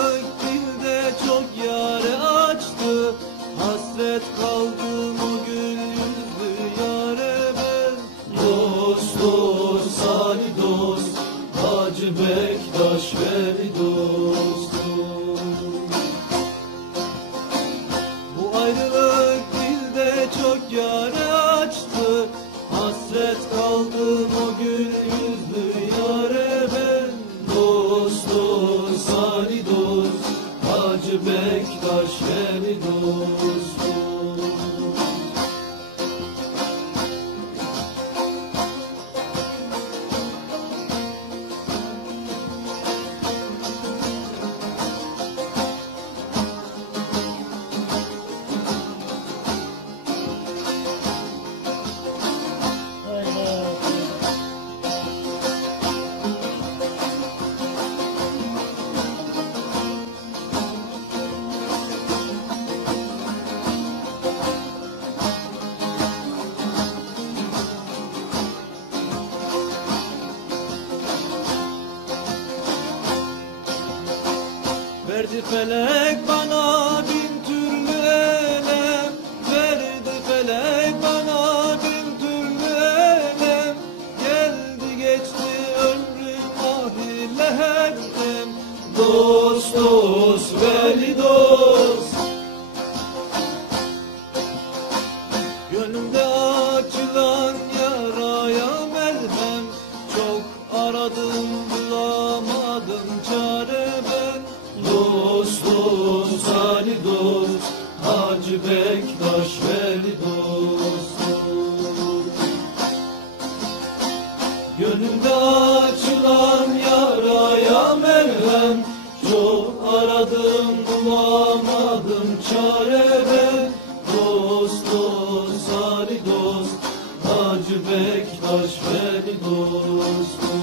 ayrılık dilde çok yare açtı. Hasret kaldım o gül yüzlü yâre ben. Dost dost Ali dost, Hacı Bektaş Veli dostum. Bu ayrılık dilde çok yare açtı. Hasret kaldım o gül yüzlü yâre ben. Dost dost Ali dost, Hacı Bektaş Veli dostum. Verdi felek bana bin türlü elem, verdi felek bana bin türlü elem. Geldi geçti ömrüm ahile heptem. Dost dost Veli dost. Gönlümde açılan yaraya merhem. Çok aradım bulamadım çare ben. Dost dost Ali dost, Hacı Bektaş Veli dostum. Gönlümde açılan yaraya merhem. Çok aradım bulamadım çare ben. Dost dost Ali dost, Hacı Bektaş Veli dostum.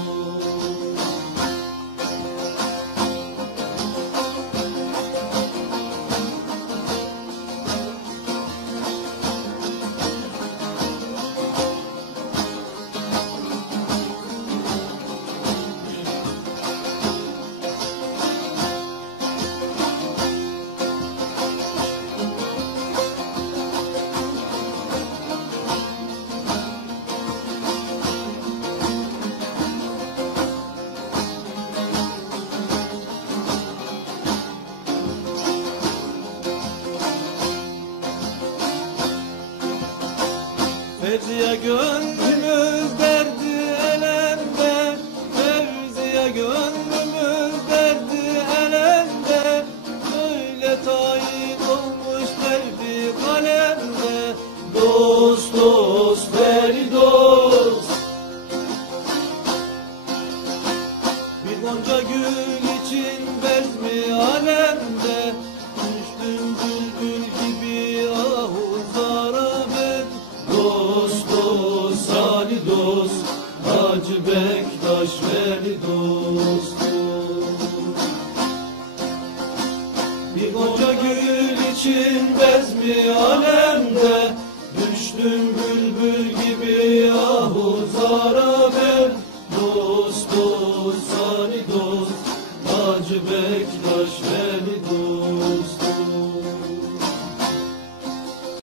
Fevziye gönlümüz derdi elemde, Fevziye gönlümüz derdi elemde. Böyle tayin olmuş derdi kalemde. Dost dost Veli dost. Bir gonca gül için bezmi alemde. Düştüm bülbül gibi ahuzara ben. Dost dost Ali dost, Hacı Bektaş Veli dostum. Bir gonca gül için bezmi alemde. Düştüm